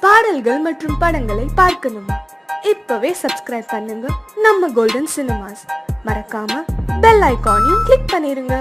பாடல்கள் மற்றும் படங்களை பார்க்கணுமா? இப்பவே சப்ஸ்கிரைப் பண்ணுங்க நம்ம கோல்டன் சினிமாஸ். மறக்காம பெல் ஐகானையும் கிளிக் பண்ணிருங்க.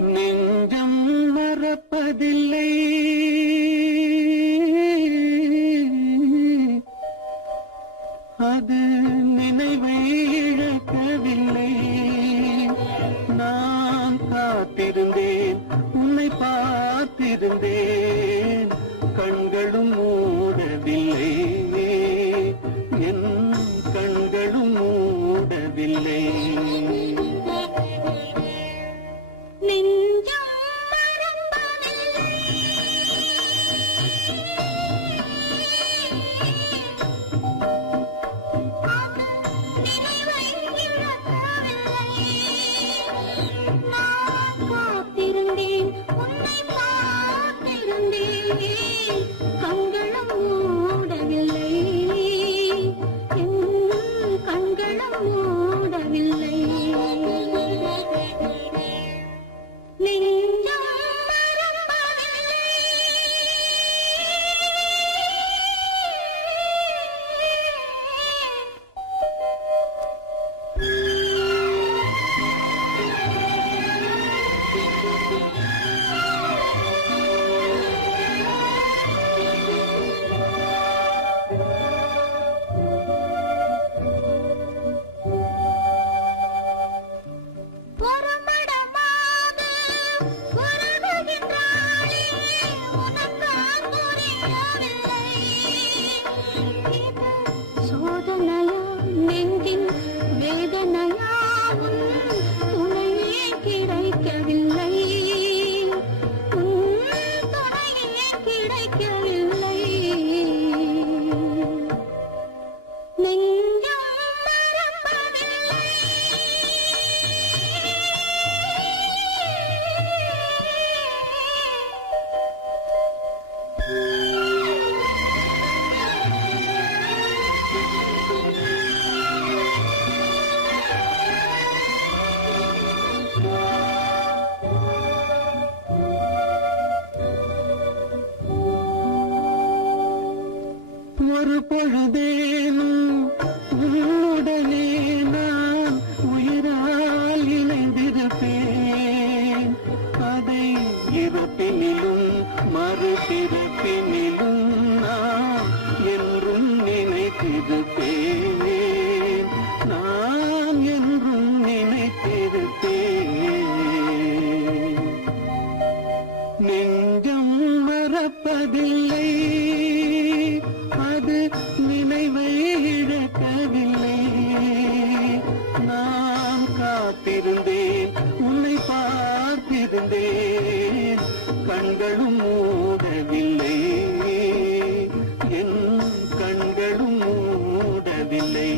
நெஞ்சம் மறப்பதில்லை, அது நினைவை இழக்கவில்லை. நான் காத்திருந்தேன், உன்னை பார்த்திருந்தேன், கண்களும் மூடவில்லை, என் கண்களும் மூடவில்லை. ஒரு பொழுதேனும் உன்னுடனே நான் உயிரால் இணைந்திருப்பேன். அதை இறப்பினிலும் மறுபிறப்பினிலும் நான் என்றும் நினைத்திருப்பேன், நான் என்றும் நினைத்திருப்பேன். நெஞ்சம் மறப்பதில்லை, அது நினைவை இழக்கவில்லை. நான் காத்திருந்தேன், உன்னை பார்த்திருந்தேன், கண்களும் மூடவில்லை, என் கண்களும் மூடவில்லை.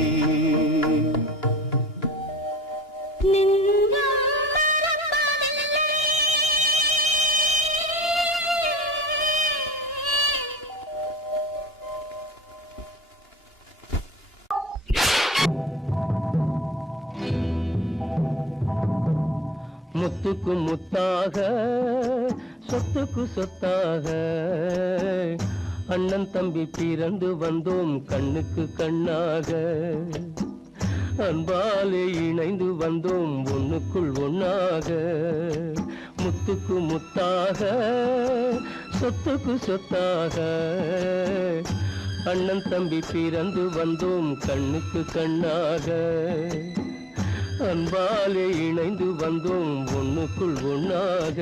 முத்துக்கு முத்தாக, சொத்துக்கு சொத்தாக, அண்ணன் தம்பி பிறந்து வந்தோம் கண்ணுக்கு கண்ணாக. அன்பாலே இணைந்து வந்தோம் ஒண்ணுக்குள் ஒண்ணாக. முத்துக்கு முத்தாக, சொத்துக்கு சொத்தாக, அண்ணன் தம்பி பிறந்து வந்தோம் கண்ணுக்கு கண்ணாக. அன்பாலே இணைந்து வந்தோம் ஒண்ணுக்குள் ஒண்ணாக.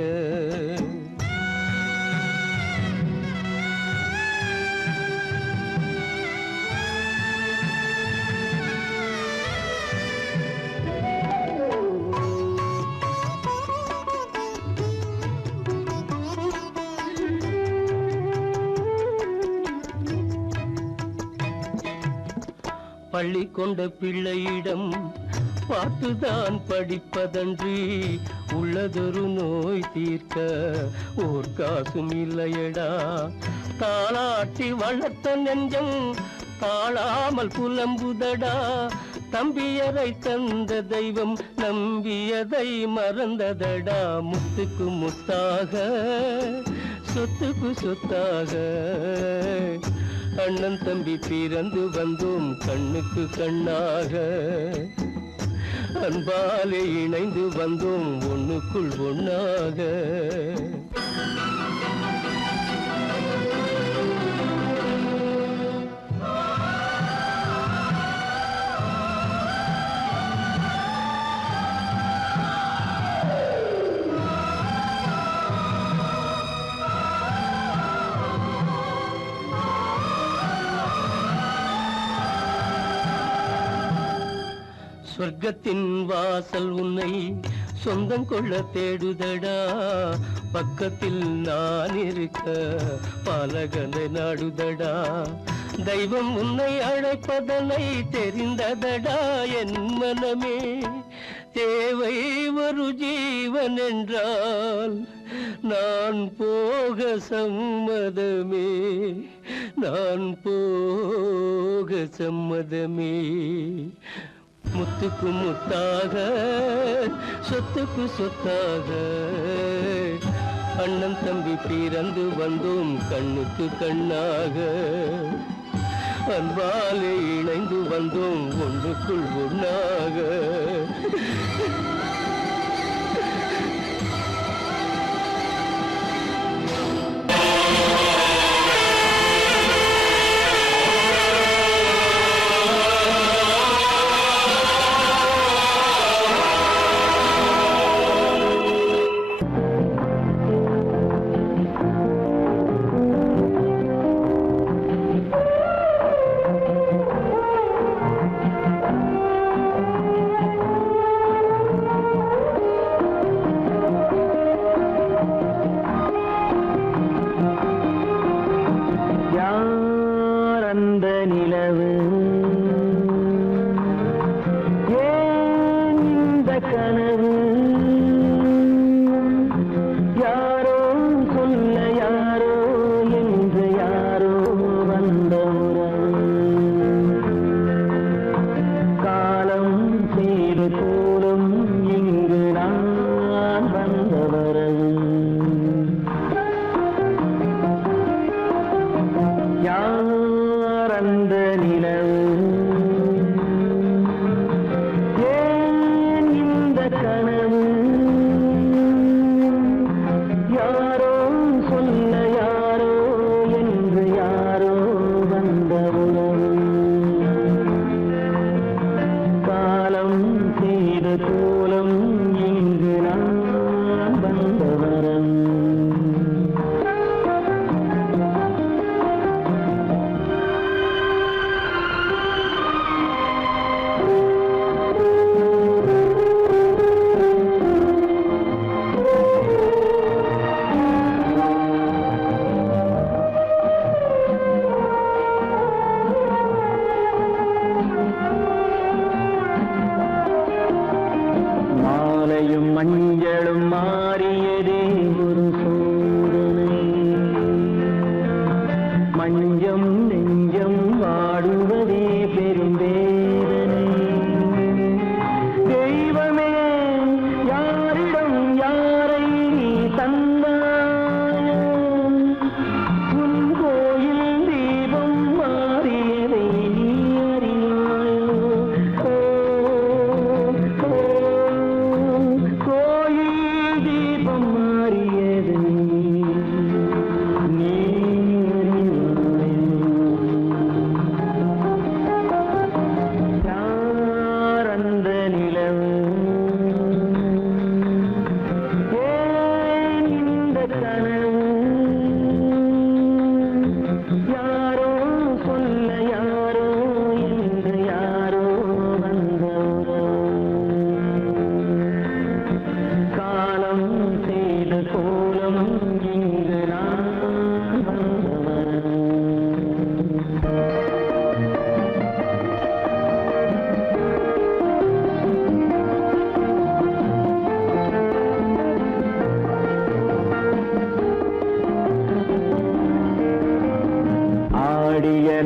பள்ளி கொண்ட பிள்ளையிடம் பார்த்துதான் படிப்பதன்றி உள்ளதொரு நோய் தீர்க்க ஓர் காசும் இல்லையடா. தாளாட்டி வளர்த்த நெஞ்சம் தாழாமல் புலம்புதடா. தம்பியரை தந்த தெய்வம் நம்பியதை மறந்ததடா. முத்துக்கு முத்தாக, சொத்துக்கு சொத்தாக, அண்ணன் தம்பி பிறந்து வந்தோம் கண்ணுக்கு கண்ணாக. அன்பாலே இணைந்து வந்தோம் ஒண்ணுக்குள் ஒண்ணாக. சொர்க்கத்தின் வாசல் உன்னை சொந்தம் கொள்ள தேடுதடா, பக்கத்தில் நான் இருக்க பாலகனை நாடுதடா. தெய்வம் உன்னை அழைப்பதனை தெரிந்ததடா என் மனமே. தேவை ஒரு ஜீவன் என்றால் நான் போக சம்மதமே, நான் போக சம்மதமே. முத்துக்கு முத்தாக சொத்துக்கு சொத்தாக அண்ணன் தம்பி பிறந்து வந்தோம் கண்ணுக்கு கண்ணாக. அன்பாலே இணைந்து வந்தோம் ஒன்றுக்குள் ஒண்ணாக.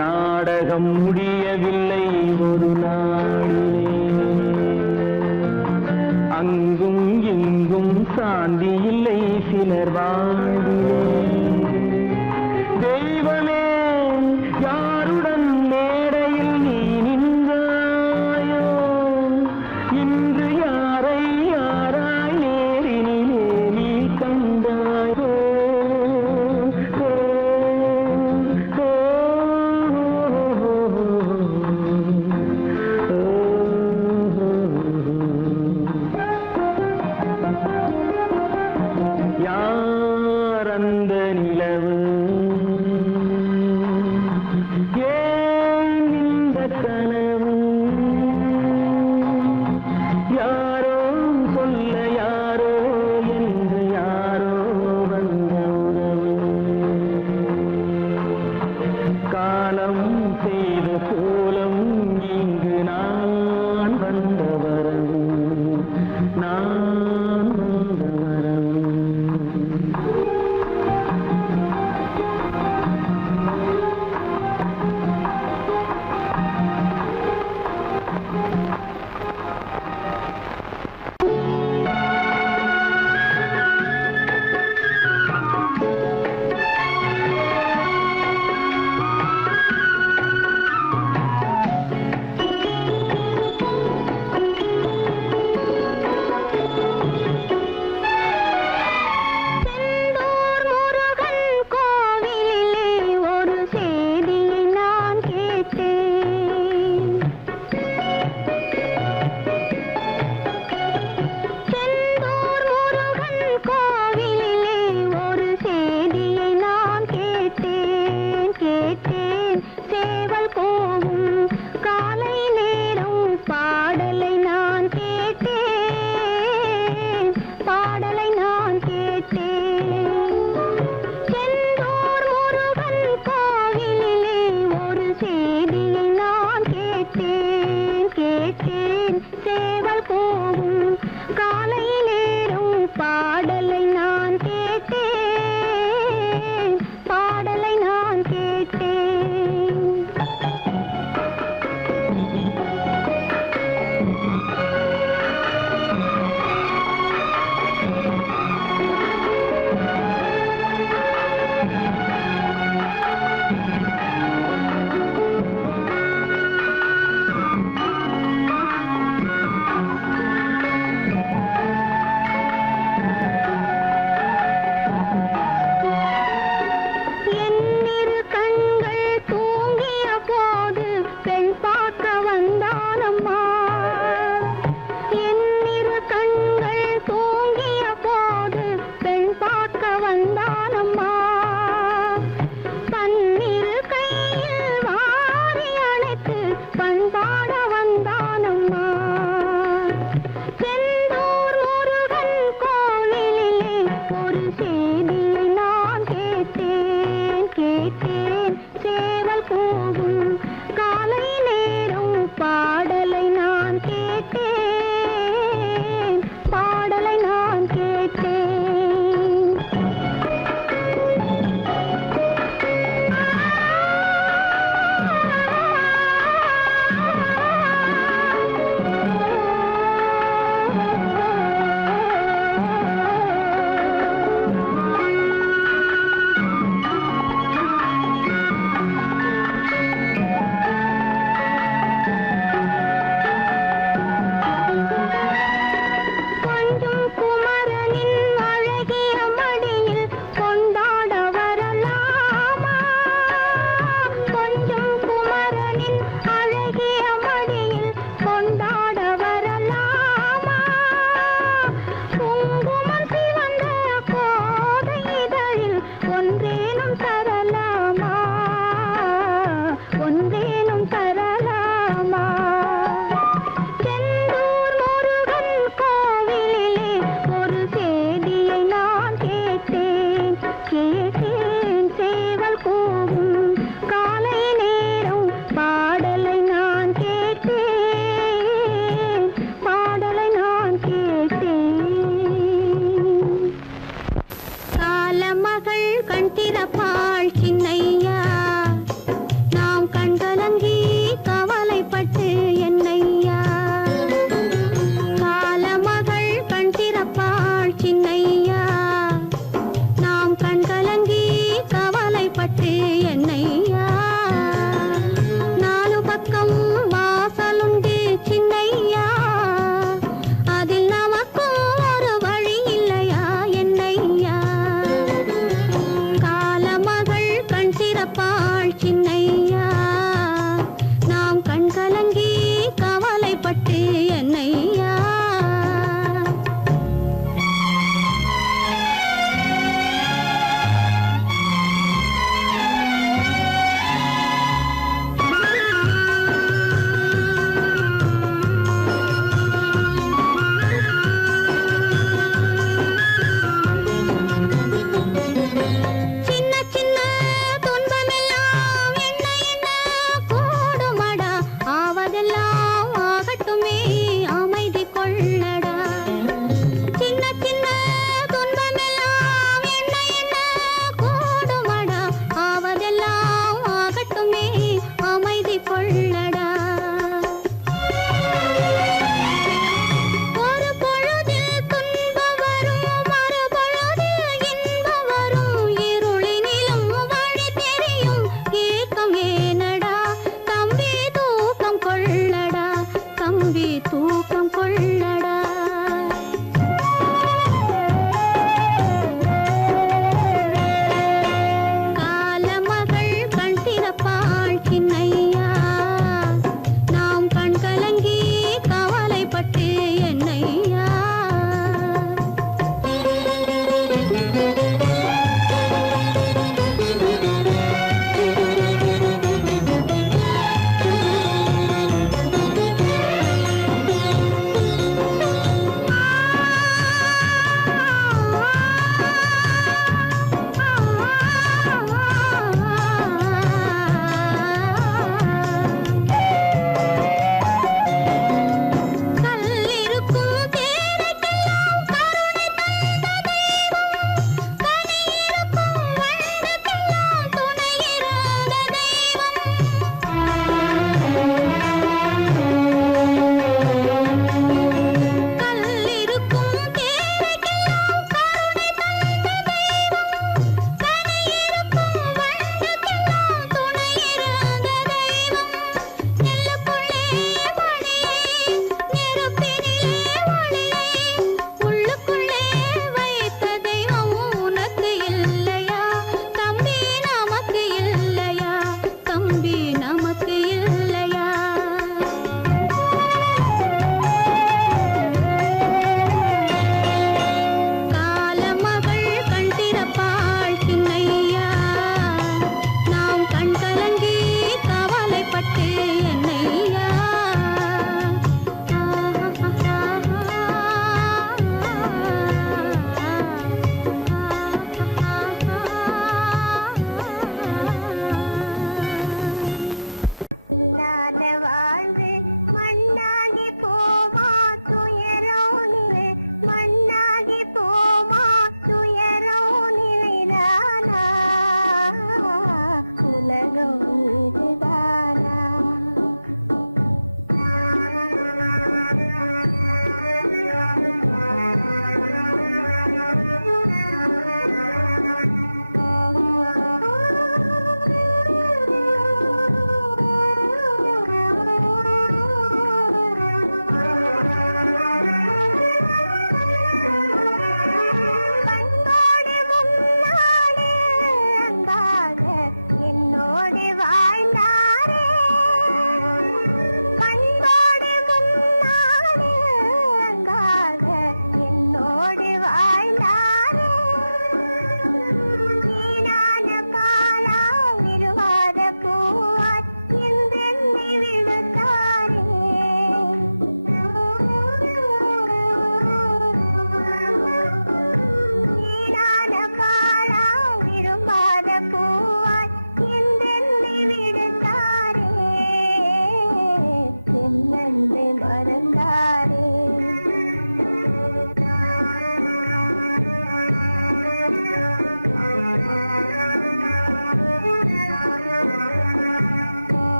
நாடகம் முடியவில்லை ஒரு நாளிலே, அங்கும் இங்கும் சாந்தி இல்லை சிலர் வாழ்விலே. தெய்வமே யாருடன் மேடையில் நீ நின்றாயோ, இன்று யார் அந்த நிலவு ஏன் இந்த கனவு யாரோ சொல்ல யாரோ என்று யாரோ வந்த உறவு காலம் செய்த கோலம் இங்கு நான் வந்த வரவு நான் வந்த வரவு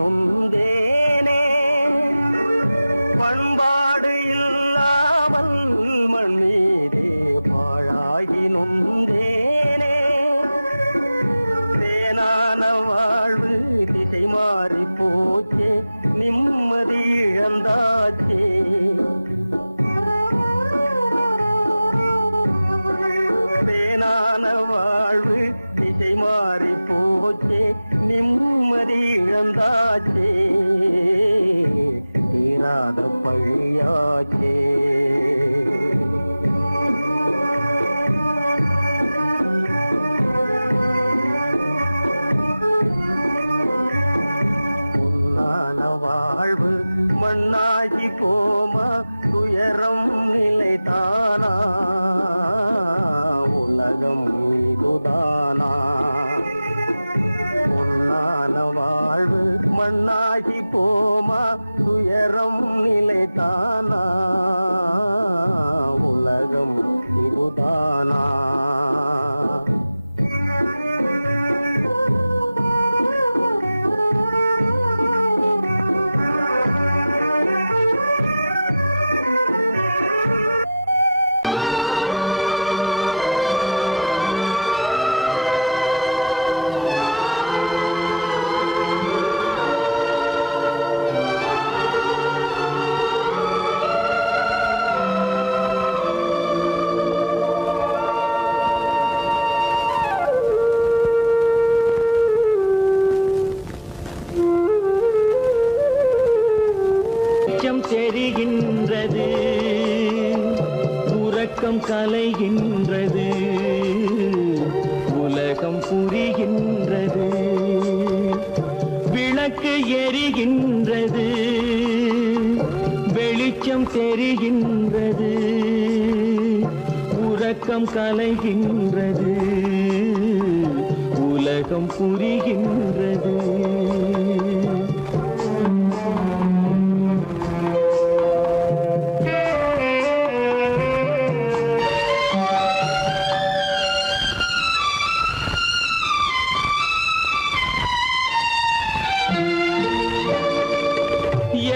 நொந்தேனே பண்பாடு இல்லாமல் மண் மீதே பாழாகி நொந்தேனே தேனான வாழ்வு திசை மாறி போச்சே நிம்மதி இழந்தாச்சே தேனான வாழ்வு திசை மாறி போச்சே நிம்மதி இழந்தாச்சே தீராத பழியாச்சே பொன்னான வாழ்வு மண்ணாகி போமா துயரம் நிலைதானா உலகம் இதுதானா பொன்னான வாழ்வு மண்ணாகி போமா துயரம் நிலைதானா உலகம் இதுதானா உறக்கம் கலைகின்றது, உலகம் புரிகின்றது. விளக்கு எரிகின்றது, வெளிச்சம் தெரிகின்றது. உறக்கம் கலைகின்றது, உலகம் புரிகின்றது.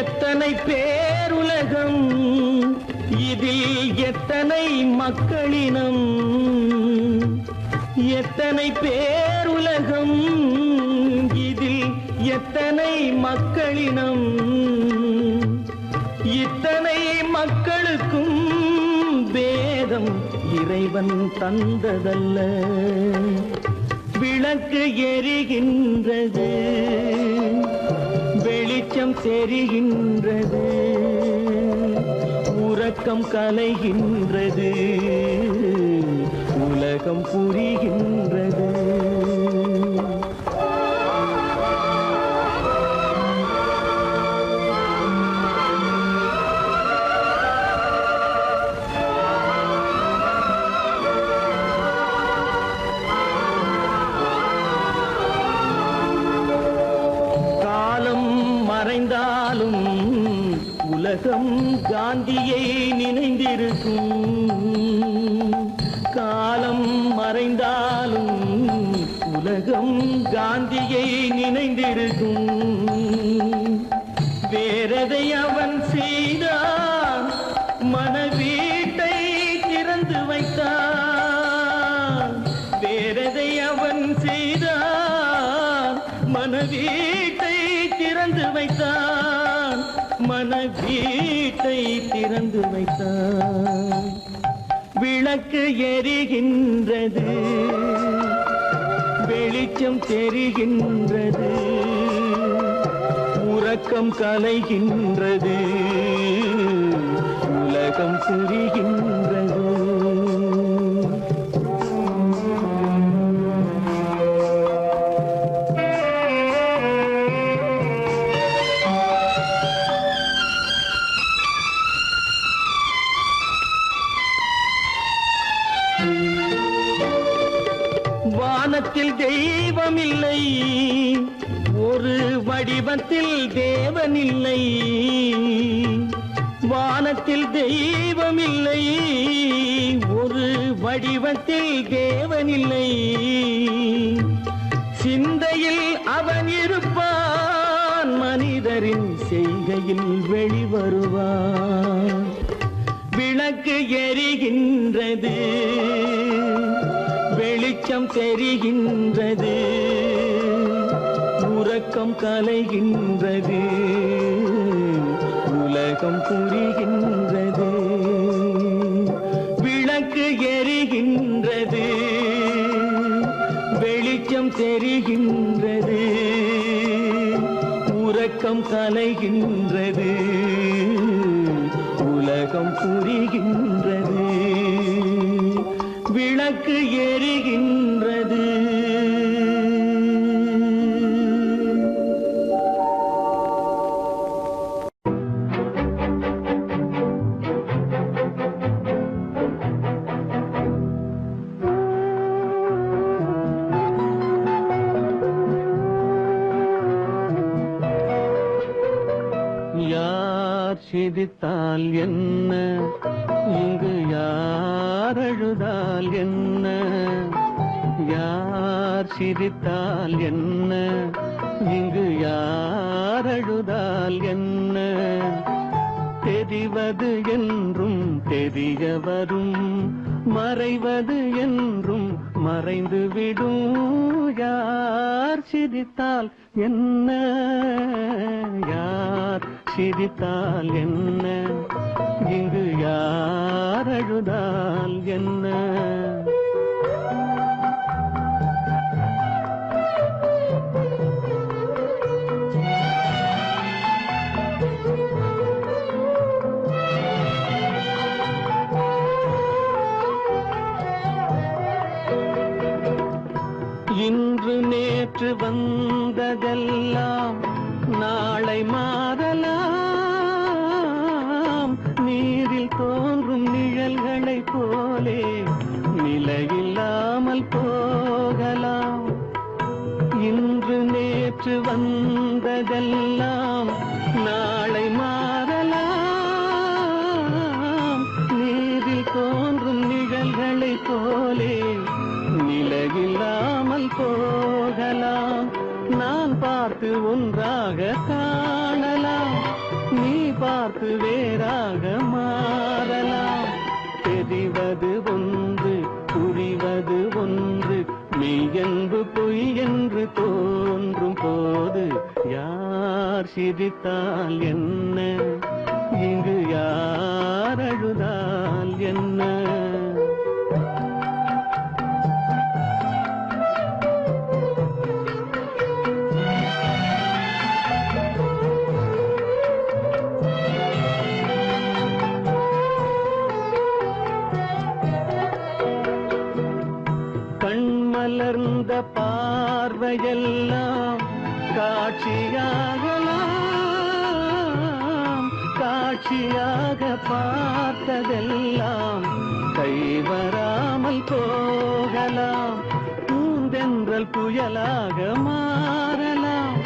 எத்தனை பேருலகம், இதில் எத்தனை மக்களினம். எத்தனை பேருலகம், இதில் எத்தனை மக்களினம். இத்தனை மக்களுக்கும் வேதம் இறைவன் தந்ததல்ல. விளக்கு எரிகின்றது, வெளிச்சம் தெரிகின்றது. உறக்கம் கலைகின்றது, உலகம் புரிகின்றது. மறைந்தாலும் உலகம் காந்தியை நினைந்திருக்கும். காலம் மறைந்தாலும் உலகம் காந்தியை நினைந்திருக்கும். வேறதை அவன் செய்தான், மனவீட்டை திறந்து வைத்தான். வேறதை அவன் செய்தான், மனவீட்டை திறந்து வைத்தான். மனவீட்டை திறந்து வைத்தான். விளக்கு எரிகின்றது, வெளிச்சம் தெரிகின்றது. உறக்கம் கலைகின்றது, உலகம் புரிகின்றது. வானத்தில் தெய்வமில்லை, ஒரு வடிவத்தில் தேவனில்லை. வானத்தில் தெய்வமில்லை, ஒரு வடிவத்தில் தேவனில்லை. சிந்தையில் அவன் இருப்பான், மனிதரின் செய்கையில் வெளிவருவான். விளக்கு எரிகின்றது, வெளிச்சம் தெரிகின்றது. உறக்கம் கலைகின்றது, உலகம் புரிகின்றது. விளக்கு எரிகின்றது, வெளிச்சம் தெரிகின்றது. உறக்கம் கலைகின்றது, உலகம் புரிகின்றது. விளக்கு எரிகின்றது. யார் சிரித்தால் என்ன, இங்கு யார் அழுதால் என்ன. யார் சிரித்தால் என்ன, இங்கு யார் அழுதால் என்ன. தெரிவது என்றும் தெரிய வரும், மறைவது என்றும் மறைந்துவிடும். யார் சிரித்தால் என்ன, யார் சிரித்தால் என்ன, இங்கு யார் அழுதால் என்ன. நேற்று வந்ததெல்லாம் நாளை மாறலாம். நீரில் தோன்றும் நிழல்களைப் போலே நிலவில்லாமல் போகலாம். நான் பார்த்து ஒன்றாக காணலாம், நீ பார்த்து வேறாக மாறலாம். தெரிவது ஒன்று, புரிவது ஒன்று, மெய் என்று பொய் என்று தோன்றும் போது யார் சிரித்தால் என்ன, இங்கு யார் அழுதால் என்ன? கண்மலர்ந்த பார்வையெல்லாம் காட்சியாகலாம், காட்சியாக பார்த்ததெல்லாம் கைவராமல் போகலாம். பூந்தென்றல் புயலாக மாறலாம்,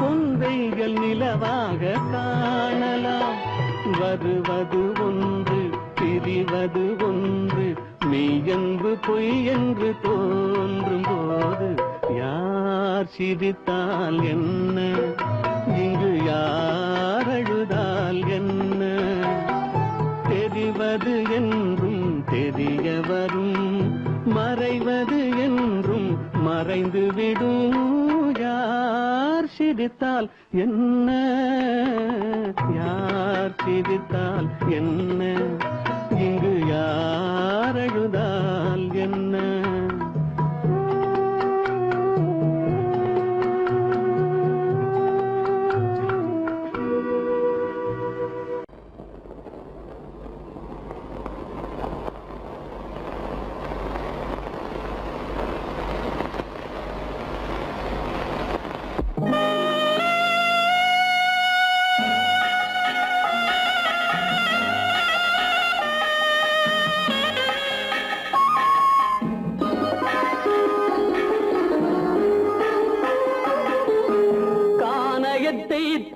பொந்தைகள் நிலவாக காணலாம். வருவது ஒன்று, பிரிவது ஒன்று, மெய்யென்று பொய் என்று தோன்றும் போது யார் சிரித்தால் என்ன, இங்கு யார் அழுதால் என்ன? தெரிவது என்றும் தெரிய வரும், மறைவது என்றும் மறைந்துவிடும். யார் சிரித்தால் என்ன, யார் சிரித்தால் என்ன, இங்கு யார் அழுதால் என்ன?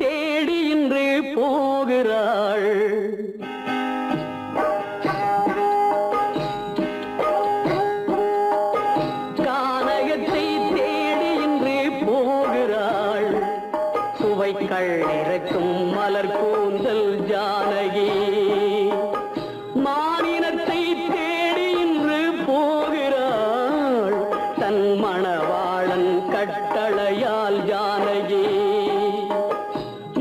தேடி இன்று போகிறாள், கானகத்தை தேடி இன்று போகிறாள். சுவைக்கள் இறக்கும் மலர் கூந்தல் ஜானகி மானினத்தை தேடி இன்று போகிறாள். தன் மணவாளன் கட்டளையால் ஜானகி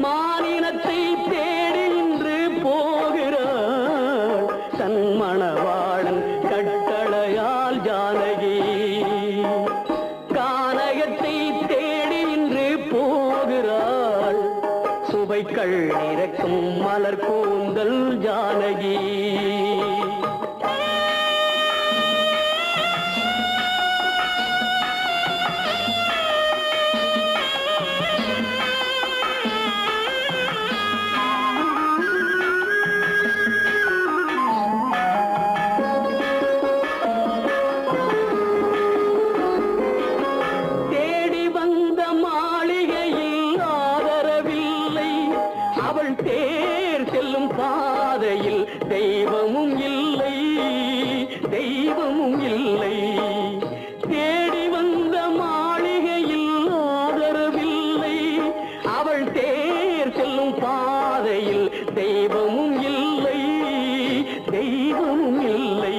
மானினத்தை தேடி இன்று போகிறாள். தன் மணவாளன் கட்டளையால் ஜானகி கானகத்தை தேடி இன்று போகிறாள். சுவைக்கள் இறக்கும் மலர் கூந்தல் ஜானகி. பாதையில் தெய்வமும் இல்லை, தெய்வமும் இல்லை. தேடி வந்த மாளிகையில் ஆதரவில்லை, அவள் தேர் செல்லும் பாதையில் தெய்வமும் இல்லை, தெய்வமும் இல்லை.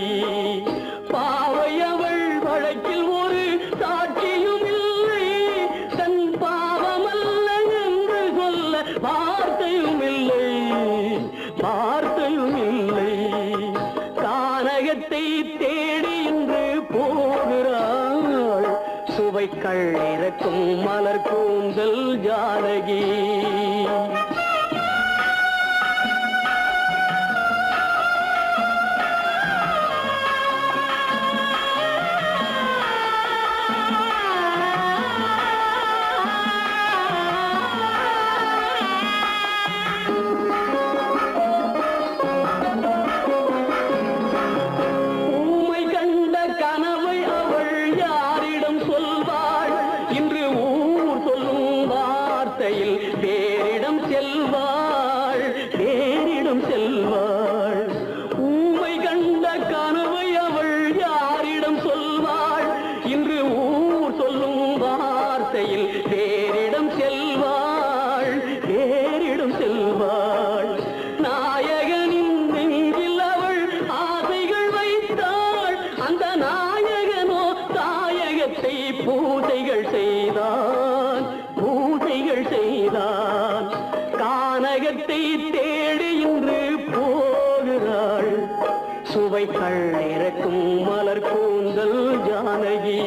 பாவை அவள் வழக்கில் ஒரு சாட்சியும் இல்லை, தன் பாவமல்ல என்று சொல்ல வார்த்தையும் இல்லை, வார்த்தையும் இல்லை. கானகத்தை தேடி இன்று போகிறாள். சுவைக்கள் இறக்கும் மலர் கூந்தல் ஜானகி. இறக்கும் மலர் கூந்தல் ஜானகி.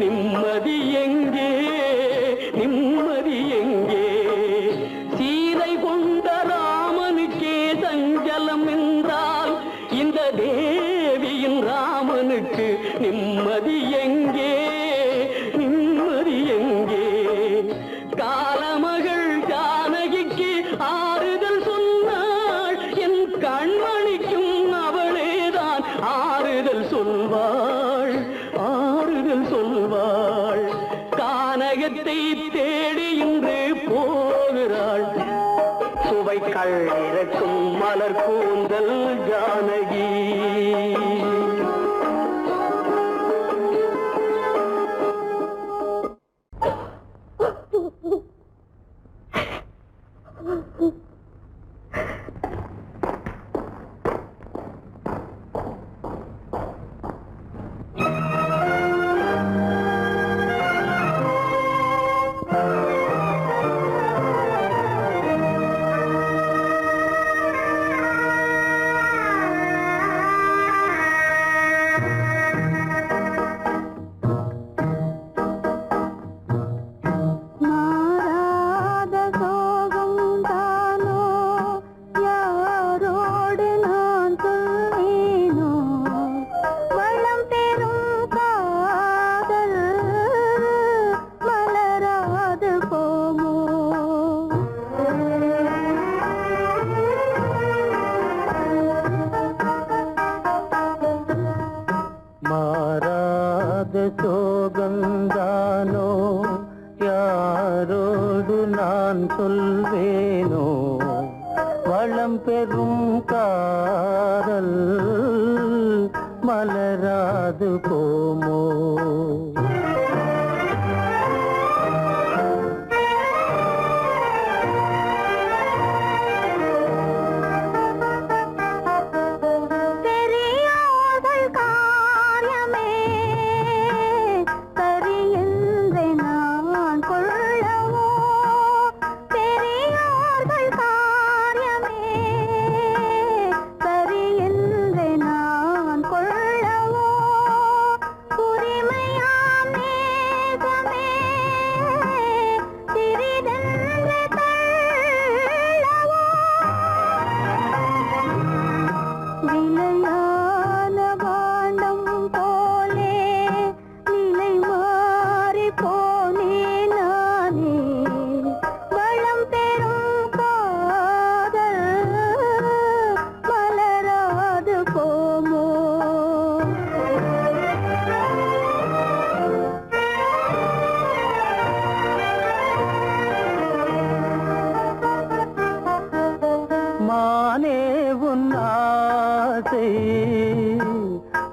நிம்மதி எங்கே, நிம்மதி எங்கே? சீதை கொண்ட ராமனுக்கே சஞ்சலம் என்றால் இந்த தேவியின் ராமனுக்கு நிம்மதி எங்கே, நிம்மதி எங்கே? காலமகள் ஜானகிக்கு ஆறுதல் சொன்னாள், என் கண்மணிக்கும் அவளேதான் ஆறுதல் சொல்வாள், ஆறுதல் சொல்வாள். கானகத்தை தேடி இன்று போகிறாள், சுவைக்கள் இறக்கும் மலர் கூந்தல் ஜானகி. சோகந்தானோ யாரோடு நான் சொல்வேனோ, வளம் பெறும் காதல் மலராது போமோ.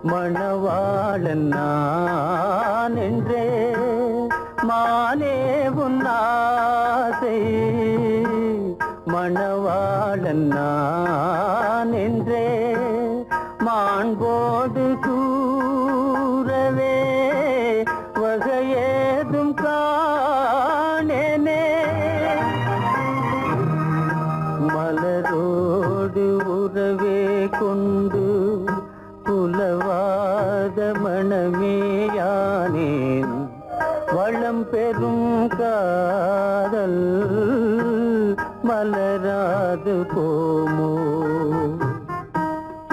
மணவாளன் நான் என்றே, மானே உன் ஆசை மணவாளன் நான் என்றே, மாண்போடு கூறவே வகையேதும் காணேனே. மலரோடு உறவே கொண்டு புலவாத மணமேயானேன், வளம் பெறும் காதல் மலராது போமோ.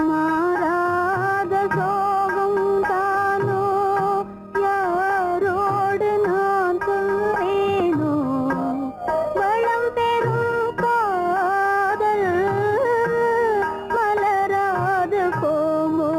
மாறாத சோகம் தானோ யாரோடு நான் சொல்வேனோ, வளம் பெறும் காதல் மலராது போமோ.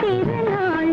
திருநாள்